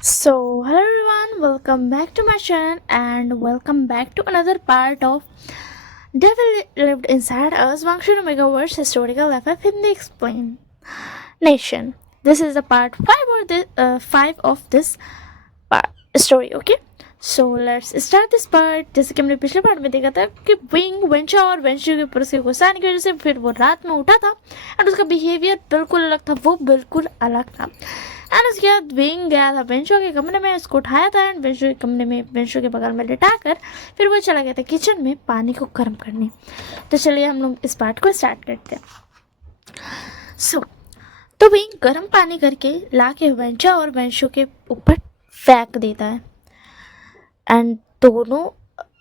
Hello everyone, welcome back to my channel and welcome back to another part of Devil Lived Inside Us Vangshu Megaverse Historical FF in the Explain Nation. This is the part 5 of this story, okay? So let's start this part. जैसे कि हमने पिछले part में देखा था कि wing वेंचा और वेंचू के ऊपर उसके गुस्सा आने की वजह से फिर वो रात में उठा था एंड उसका बिहेवियर बिल्कुल अलग था, वो बिल्कुल अलग था। एंड उसके बाद विंग गया था वेंचू के कमरे में, उसको उठाया था एंड वेंचू के कमरे में वेंचू के बगल में लिटा कर फिर वो चला गया था किचन में पानी को गर्म करने। तो चलिए हम लोग इस पार्ट को स्टार्ट करते हैं। तो विंग गर्म पानी करके ला के वेंचा और वेंचू के ऊपर फेंक देता है एंड दोनों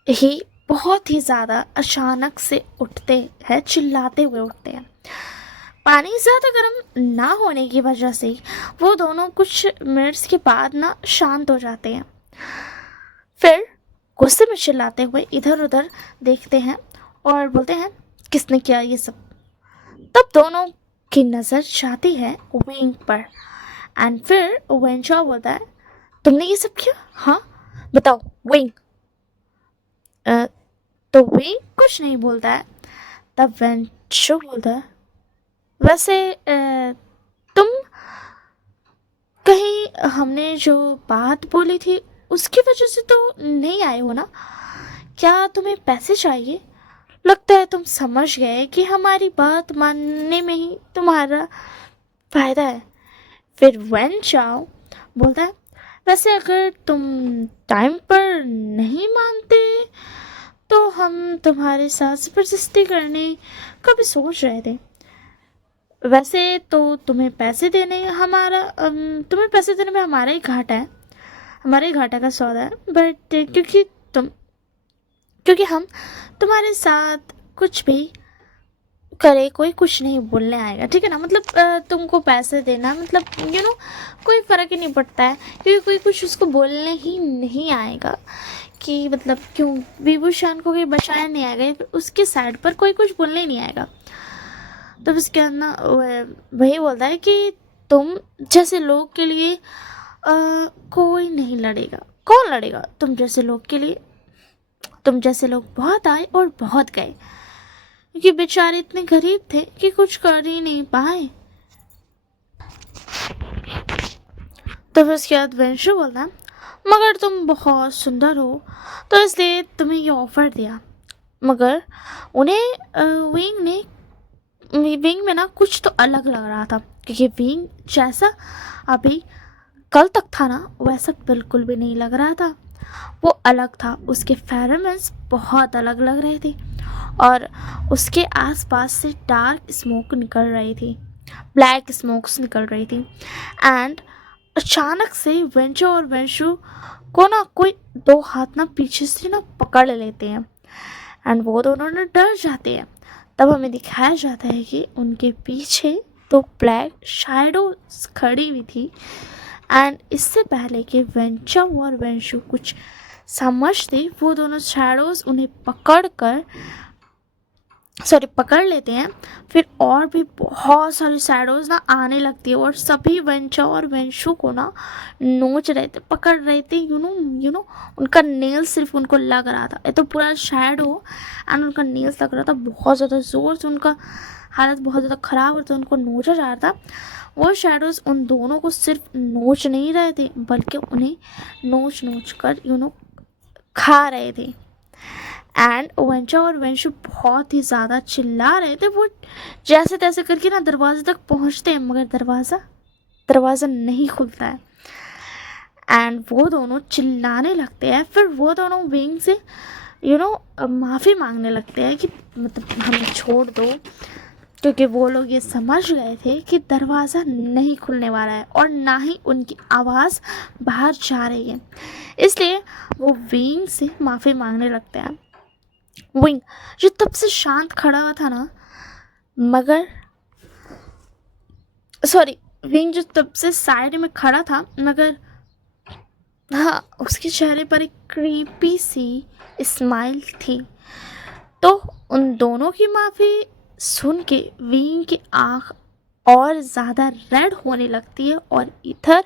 ही बहुत ही ज़्यादा अचानक से उठते हैं, चिल्लाते हुए उठते हैं। पानी ज़्यादा गर्म ना होने की वजह से वो दोनों कुछ मिनट्स के बाद ना शांत हो जाते हैं। फिर गुस्से में चिल्लाते हुए इधर उधर देखते हैं और बोलते हैं किसने किया ये सब। तब दोनों की नज़र जाती है विंग पर एंड फिर वेंचा बोलता है तुमने ये सब किया? हाँ बताओ विंग। तो विंग कुछ नहीं बोलता है। तब वेंचो बोलता है वैसे तुम कहीं हमने जो बात बोली थी उसकी वजह से तो नहीं आए हो ना? क्या तुम्हें पैसे चाहिए? लगता है तुम समझ गए कि हमारी बात मानने में ही तुम्हारा फायदा है। फिर वेन चाओ बोलता है वैसे अगर तुम टाइम पर नहीं मानते तो हम तुम्हारे साथ ज़बरदस्ती करने का भी सोच रहे थे। वैसे तो तुम्हें पैसे देने में हमारा ही घाटा है, हमारा ही घाटा का सौदा है। बट क्योंकि हम तुम्हारे साथ कुछ भी करे कोई कुछ नहीं बोलने आएगा, ठीक है ना? मतलब तुमको पैसे देना मतलब कोई फ़र्क ही नहीं पड़ता है, क्योंकि कोई कुछ उसको बोलने ही नहीं आएगा कि मतलब क्यों विभूषण को कोई बचाया नहीं आएगा, फिर उसके साइड पर कोई कुछ बोलने ही नहीं आएगा। तो उसके अंदर वही बोलता है कि तुम जैसे लोग के लिए कोई नहीं लड़ेगा। कौन लड़ेगा तुम जैसे लोग के लिए? तुम जैसे लोग बहुत आए और बहुत गए, क्योंकि बेचारे इतने गरीब थे कि कुछ कर ही नहीं पाए। तो फिर उसके बाद वेंशु बोलता है मगर तुम बहुत सुंदर हो तो इसलिए तुम्हें ये ऑफ़र दिया। मगर उन्हें विंग में ना कुछ तो अलग लग रहा था, क्योंकि विंग जैसा अभी कल तक था ना वैसा बिल्कुल भी नहीं लग रहा था। वो अलग था, उसके फेरोमोन्स बहुत अलग लग रहे थे और उसके आसपास से डार्क स्मोक निकल रही थी, ब्लैक स्मोक्स निकल रही थी। एंड अचानक से वेंचो और वेंशु को ना कोई दो हाथ ना पीछे से ना पकड़ लेते हैं एंड वो दोनों ना डर जाते हैं। तब हमें दिखाया जाता है कि उनके पीछे दो ब्लैक शैडोज खड़ी हुई थी एंड इससे पहले कि वेंचा और वेंशु कुछ समझते वो दोनों शैडोज उन्हें पकड़ लेते हैं। फिर और भी बहुत सारी शैडोज ना आने लगती है और सभी वेंचा और वेंशु को ना नोच रहे थे, पकड़ रहे थे। उनका नेल सिर्फ उनको लग रहा था, ये तो पूरा शैडो एंड उनका नेल्स लग रहा था बहुत ज़्यादा ज़ोर से। उनका हालत बहुत ज़्यादा ख़राब हो रहा था, उनको नोचा जा रहा था। वो शैडोज उन दोनों को सिर्फ नोच नहीं रहे थे बल्कि उन्हें नोच कर खा रहे थे। एंड वेंचा और वेंशु बहुत ही ज़्यादा चिल्ला रहे थे। वो जैसे तैसे करके ना दरवाजे तक पहुंचते हैं मगर दरवाज़ा नहीं खुलता है एंड वो दोनों चिल्लाने लगते हैं। फिर वो दोनों विंग से माफ़ी मांगने लगते हैं कि मतलब हमें छोड़ दो, क्योंकि वो लोग ये समझ गए थे कि दरवाज़ा नहीं खुलने वाला है और ना ही उनकी आवाज़ बाहर जा रही है, इसलिए वो विंग से माफ़ी मांगने लगते हैं। विंग जो तब से शांत खड़ा हुआ था ना, मगर सॉरी विंग जो तब से साइड में खड़ा था मगर हाँ उसके चेहरे पर एक क्रीपी सी स्माइल थी। तो उन दोनों की माफ़ी सुन के विंग की आँख और ज़्यादा रेड होने लगती है और इधर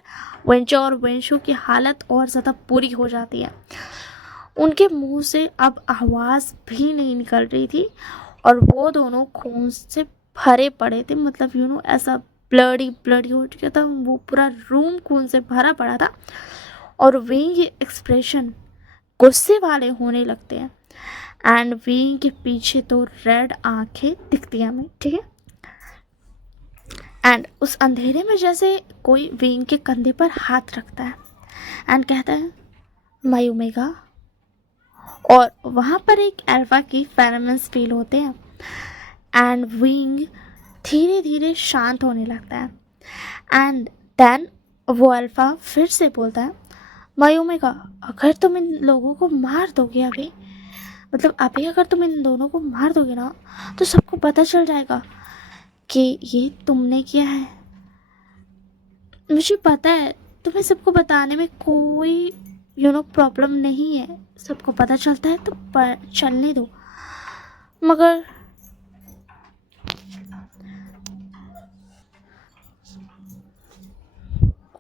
वेंचो और वेंशु की हालत और ज़्यादा बुरी हो जाती है। उनके मुंह से अब आवाज़ भी नहीं निकल रही थी और वो दोनों खून से भरे पड़े थे, मतलब ऐसा ब्लडी ब्लडी हो चुका था, वो पूरा रूम खून से भरा पड़ा था और विंग के एक्सप्रेशन गुस्से वाले होने लगते हैं एंड विंग के पीछे तो रेड आंखें दिखती हैं हमें, ठीक है। एंड उस अंधेरे में जैसे कोई विंग के कंधे पर हाथ रखता है एंड कहता है माय ओमेगा, और वहाँ पर एक अल्फा की फेरोमोन्स फील होते हैं एंड विंग धीरे धीरे शांत होने लगता है एंड देन वो अल्फा फिर से बोलता है माय ओमेगा, अगर तुम इन लोगों को मार दोगे अभी, मतलब अभी अगर तुम इन दोनों को मार दोगे ना तो सबको पता चल जाएगा कि ये तुमने किया है। मुझे पता है तुम्हें सबको बताने में कोई प्रॉब्लम नहीं है, सबको पता चलता है तो चलने दो, मगर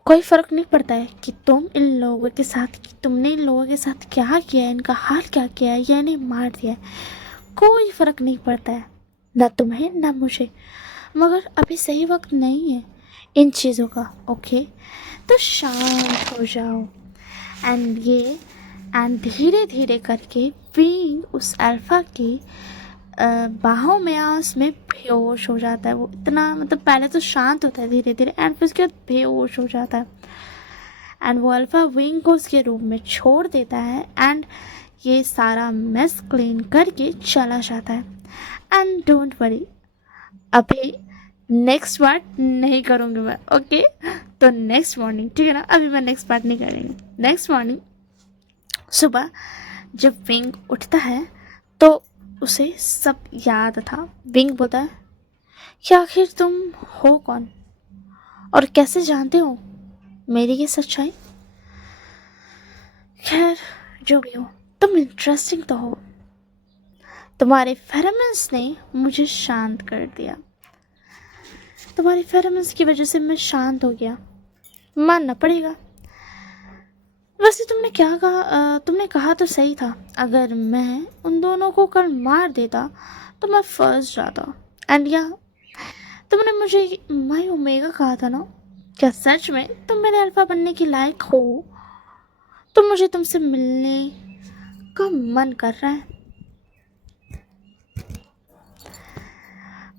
कोई फ़र्क नहीं पड़ता है कि तुमने इन लोगों के साथ क्या किया है, इनका हाल क्या किया है या इन्हें मार दिया है, कोई फ़र्क नहीं पड़ता है, ना तुम्हें ना मुझे, मगर अभी सही वक्त नहीं है इन चीज़ों का, ओके। तो शांत हो जाओ एंड धीरे धीरे करके विंग उस अल्फा की बाहों में उसमें बेहोश हो जाता है। वो इतना, मतलब पहले तो शांत होता है धीरे धीरे एंड फिर उसके बाद बेहोश हो जाता है एंड वो अल्फा विंग को उसके रूम में छोड़ देता है एंड ये सारा मेस क्लीन करके चला जाता है। एंड डोंट वरी, अभी नेक्स्ट पार्ट नहीं करूँगी मैं, ओके। तो नेक्स्ट मॉर्निंग, ठीक है ना, अभी मैं नेक्स्ट पार्ट नहीं करेंगे। नेक्स्ट मॉर्निंग सुबह जब विंग उठता है तो उसे सब याद था। विंग बोलता है कि आखिर तुम हो कौन और कैसे जानते हो मेरी ये सच्चाई? खैर जो भी हो, तुम इंटरेस्टिंग तो हो। तुम्हारे फेरोमोन्स ने मुझे शांत कर दिया, तुम्हारी फेरोमोन्स की वजह से मैं शांत हो गया, मानना पड़ेगा। वैसे तुमने क्या कहा, तुमने कहा तो सही था, अगर मैं उन दोनों को कल मार देता तो मैं फंस जाता। एंड या तुमने मुझे माय ओमेगा कहा था ना, क्या सच में तुम मेरे अल्फा बनने के लायक हो? तो मुझे तुमसे मिलने का मन कर रहा है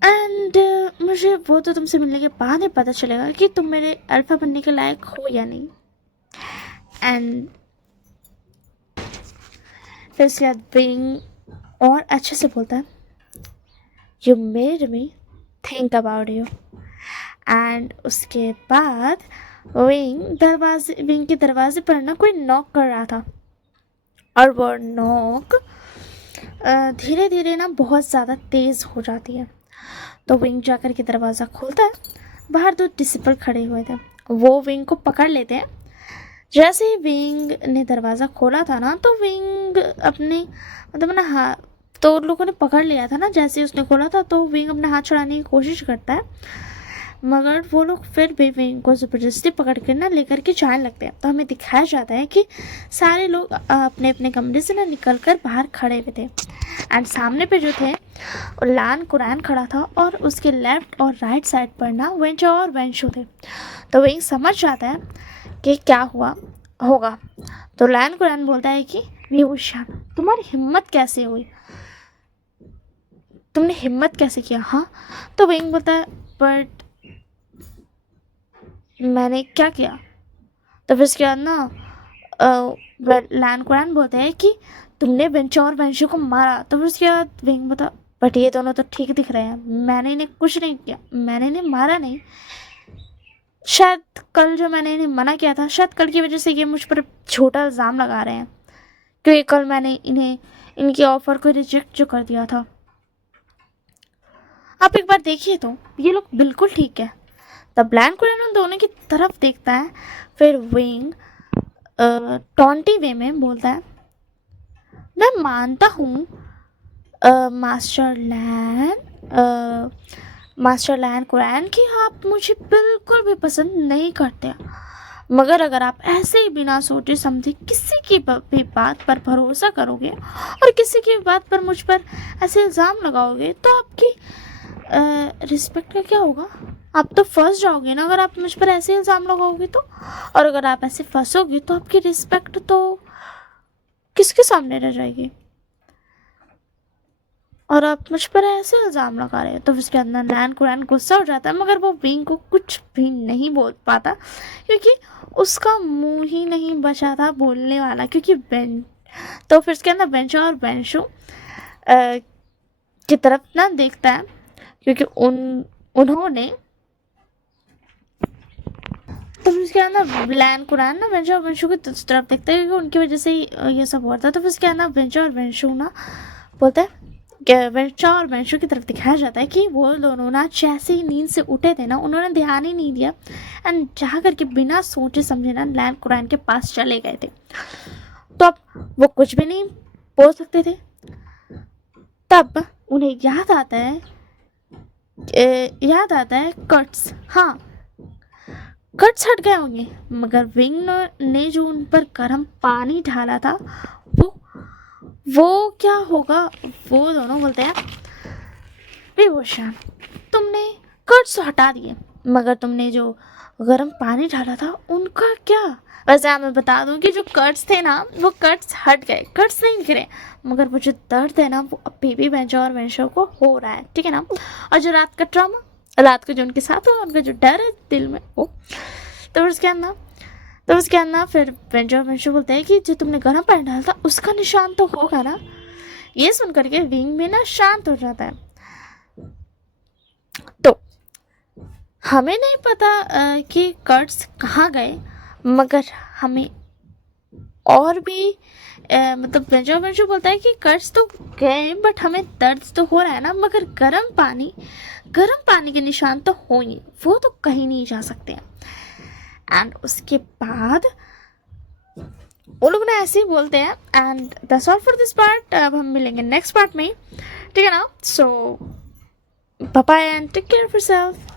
एंड मुझे वो तो तुमसे मिलने के बाद ही पता चलेगा कि तुम मेरे अल्फा बनने के लायक हो या नहीं। एंड फिर उसके बाद विंग और अच्छे से बोलता है you made me think about you. And उसके बाद विंग के दरवाजे पर ना कोई नॉक कर रहा था और वो नॉक धीरे धीरे ना बहुत ज़्यादा तेज़ हो जाती है। तो विंग जाकर के दरवाज़ा खोलता है, बाहर 2 डिसिपल खड़े हुए थे, वो विंग को पकड़ लेते हैं। जैसे ही विंग ने दरवाज़ा खोला था ना तो विंग अपने, मतलब ना, हाथ तो उन लोगों ने पकड़ लिया था ना, जैसे ही उसने खोला था तो विंग अपने हाथ छुड़ाने की कोशिश करता है, मगर वो लोग फिर भी विंग को ज़बरदस्ती पकड़ कर ना लेकर के जाने लगते हैं। तो हमें दिखाया जाता है कि सारे लोग अपने अपने कमरे से ना निकल कर बाहर खड़े हुए थे एंड सामने पे जो थे लान कुरान खड़ा था और उसके लेफ्ट और राइट साइड पर ना वेंचो और वेंशु थे। तो विंग समझ जाता है कि क्या हुआ होगा। तो लान कुरान बोलता है कि विभूषण, तुम्हारी हिम्मत कैसे हुई, तुमने हिम्मत कैसे किया? हाँ, तो विंग बोलता है बट मैंने क्या किया? तो फिर उसके बाद ना लैन कुरान बोलते हैं कि तुमने वेंचो और वेंशु को मारा। तो फिर उसके बाद विंग बोलता बट ये दोनों तो ठीक दिख रहे हैं, मैंने इन्हें कुछ नहीं किया, मैंने इन्हें मारा नहीं। शायद कल जो मैंने इन्हें मना किया था, शायद कल की वजह से ये मुझ पर झूठा इल्ज़ाम लगा रहे हैं, क्योंकि कल मैंने इन्हें इनकी ऑफ़र को रिजेक्ट जो कर दिया था। आप एक बार देखिए तो ये लोग बिल्कुल ठीक है। तब ब्लैंक कुरान उन दोनों की तरफ देखता है, फिर विंग टॉन्टी वे में बोलता है मैं मानता हूँ मास्टर लैन, मास्टर लैन कुरैन कि आप मुझे बिल्कुल भी पसंद नहीं करते, मगर अगर आप ऐसे ही बिना सोचे समझे किसी की भी बात पर भरोसा करोगे और किसी की बात पर मुझ पर ऐसे इल्ज़ाम लगाओगे तो आपकी रिस्पेक्ट का क्या होगा? आप तो फंस जाओगे ना अगर आप मुझ पर ऐसे इल्ज़ाम लगाओगे तो। और अगर आप ऐसे फंसोगे तो आपकी रिस्पेक्ट तो किसके सामने रह जाएगी? और आप मुझ पर ऐसे इल्ज़ाम लगा रहे हैं। तो उसके अंदर नैन कुरैन गुस्सा हो जाता है, मगर वो विंग को कुछ भी नहीं बोल पाता क्योंकि उसका मुंह ही नहीं बचा था बोलने वाला। क्योंकि बेन तो फिर उसके अंदर बेंचो और बेंशो की तरफ ना देखता है क्योंकि उन्होंने तो फिर उसके अंदर लैन कुरैन ना बेंचो और बेंशो की तरफ देखता है क्योंकि उनकी वजह से ही ये सब हुआ था। तो फिर उसके अंदर बेंचो और बेंशो ना बोलते हैं बेंचो और बेंशो की तरफ दिखाया जाता है कि वो दोनों ना जैसे ही नींद से उठे थे ना उन्होंने ध्यान ही नहीं दिया एंड जा करके बिना सोचे समझे ना लैन कुरैन के पास चले गए थे। तो अब वो कुछ भी नहीं बोल सकते थे। तब उन्हें याद आता है कट्स। हाँ, कट्स हट गए होंगे, मगर विंग ने जो उन पर गर्म पानी डाला था वो क्या होगा? वो दोनों बोलते हैं विभूषण, तुमने कट्स तो हटा दिए, मगर तुमने जो गर्म पानी डाला था उनका क्या? वैसे मैं बता दूं कि जो कट्स थे ना वो कट्स हट गए, कट्स नहीं गिरे, मगर वो जो दर्द है ना वो अभी भी बेंचो और बेंशो को हो रहा है, ठीक है ना। और जो रात का ट्रॉमा, रात को जो उनके साथ हुआ, उनका जो डर है दिल में वो, तो उसके अंदर फिर बेंचो और बेंशो बोलते हैं कि जो तुमने गर्म पानी डाला था उसका निशान तो होगा ना। ये सुन करके विंग भी ना शांत हो जाता है। तो हमें नहीं पता कि कट्स कहाँ गए, मगर हमें और भी मतलब बेंजो बोलता है कि कट्स तो गए बट हमें दर्द तो हो रहा है ना, मगर गर्म पानी के निशान तो हो ही, वो तो कहीं नहीं जा सकते हैं। एंड उसके बाद वो लोग ना ऐसे ही बोलते हैं and that's all for this part. अब हम मिलेंगे नेक्स्ट पार्ट में, ठीक है ना। So bye bye and take care of yourself.